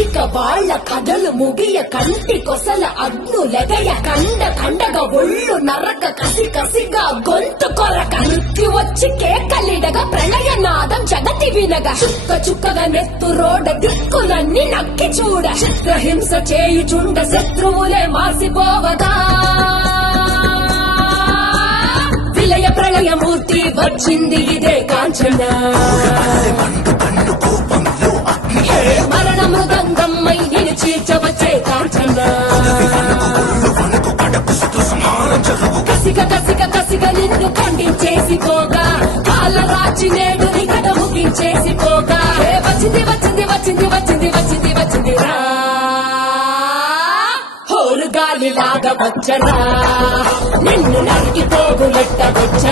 ఇక వాళ్ళ కథలు ముగియ కంటి కొసల అగ్నులెగయ కండ కండగా ఒళ్ళు నరక కసి కసిగా గొంతు కొరక మృత్యు వచ్చి కేకలిడగా ప్రళయనాదం జగతి వినగా చుక్క చుక్కగా నెత్తు రోడ దిక్కులన్నీ నక్కి చూడ చిత్రహింస చేయుచుండ శత్రువులే మాసిపోవగా విలయ ప్రళయమూర్తి వచ్చింది ఇదే కాంచన మరణ మృదంగమ్మై నిలిచీర్చవచ్చే కాంచన కసిక కసిక కసిక నిన్ను ఖండించేసి పోగా కాల రాచి నేడు నికట ముగించేసి పోగా వచ్చింది వచ్చింది వచ్చింది వచ్చింది వచ్చింది వచ్చింది రా హోరు గాలిలాగా వచ్చరా నిన్ను నరికి పోగులెట్ట వచ్చ